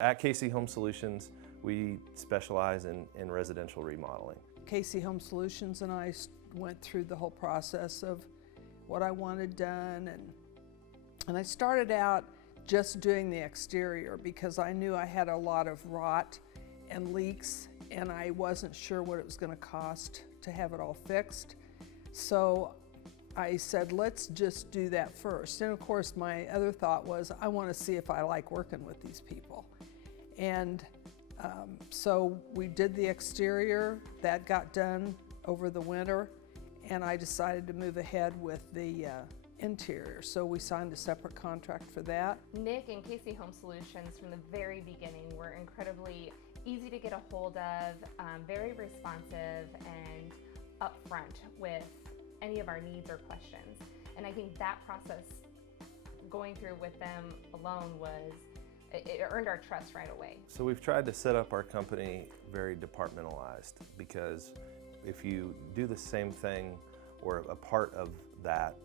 At KC Home Solutions, we specialize in residential remodeling. KC Home Solutions and I went through the whole process of what I wanted done, and I started out just doing the exterior because I knew I had a lot of rot and leaks, and I wasn't sure what it was going to cost to have it all fixed. So I said, let's just do that first. And of course, my other thought was, I want to see if I like working with these people. And so we did the exterior. That got done over the winter, and I decided to move ahead with the interior. So we signed a separate contract for that. Nick and KC Home Solutions from the very beginning were incredibly easy to get a hold of, very responsive and upfront with any of our needs or questions. And I think that process, going through with them alone, it earned our trust right away. So we've tried to set up our company very departmentalized, because if you do the same thing or a part of that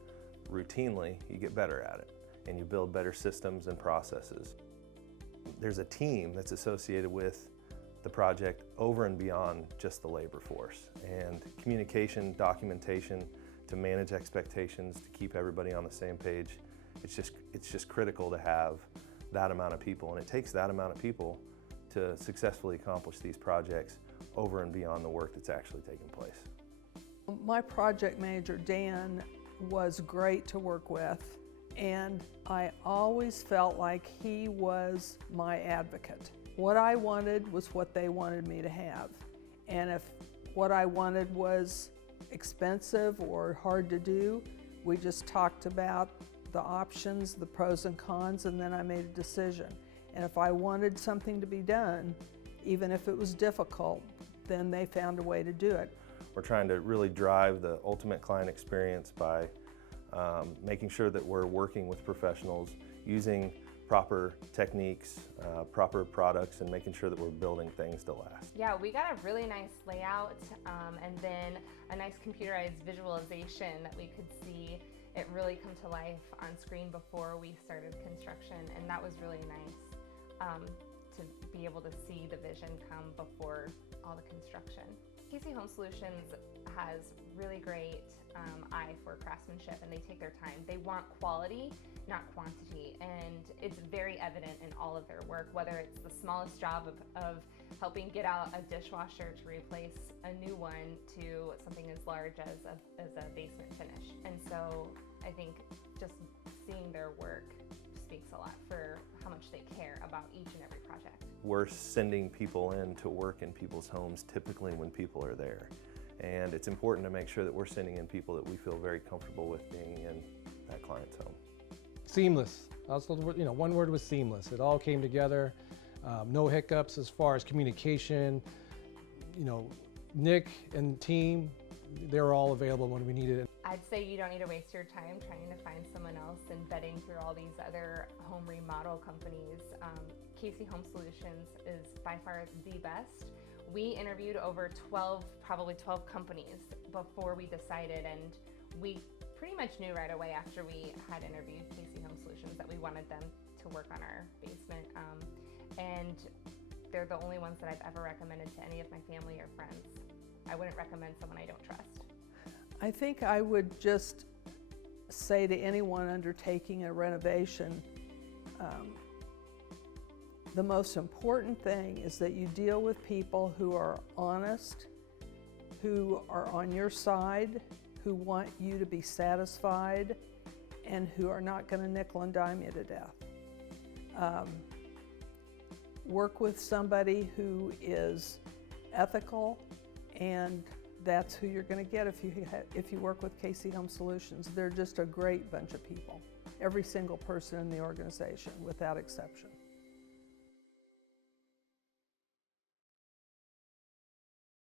routinely, you get better at it and you build better systems and processes. There's a team that's associated with the project over and beyond just the labor force, and communication, documentation, to manage expectations, to keep everybody on the same page. It's just critical to have that amount of people, and it takes that amount of people to successfully accomplish these projects over and beyond the work that's actually taking place. My project manager, Dan, was great to work with, and I always felt like he was my advocate. What I wanted was what they wanted me to have, and if what I wanted was expensive or hard to do, we just talked about the options, the pros and cons, and then I made a decision. And if I wanted something to be done, even if it was difficult, then they found a way to do it. We're trying to really drive the ultimate client experience by making sure that we're working with professionals, using proper techniques, proper products, and making sure that we're building things to last. Yeah, we got a really nice layout and then a nice computerized visualization that we could see it really come to life on screen before we started construction, and that was really nice to be able to see the vision come before all the construction. KC Home Solutions has really great eye for craftsmanship, and they take their time. They want quality, not quantity, and it's very evident in all of their work, whether it's the smallest job of helping get out a dishwasher to replace a new one to something as large as a basement finish. And so I think just seeing their work speaks a lot for how much they care about each and every project. We're sending people in to work in people's homes typically when people are there. And it's important to make sure that we're sending in people that we feel very comfortable with being in that client's home. Seamless. Also, one word was seamless. It all came together. No hiccups as far as communication. Nick and team, they were all available when we needed it. I'd say you don't need to waste your time trying to find someone else and vetting through all these other home remodel companies. KC Home Solutions is by far the best. We interviewed over probably 12 companies before we decided, and we pretty much knew right away after we had interviewed KC Home Solutions that we wanted them to work on our basement. And they're the only ones that I've ever recommended to any of my family or friends. I wouldn't recommend someone I don't trust. I think I would just say to anyone undertaking a renovation, the most important thing is that you deal with people who are honest, who are on your side, who want you to be satisfied, and who are not going to nickel and dime you to death. Work with somebody who is ethical, and that's who you're going to get if you work with KC Home Solutions. They're just a great bunch of people, every single person in the organization without exception.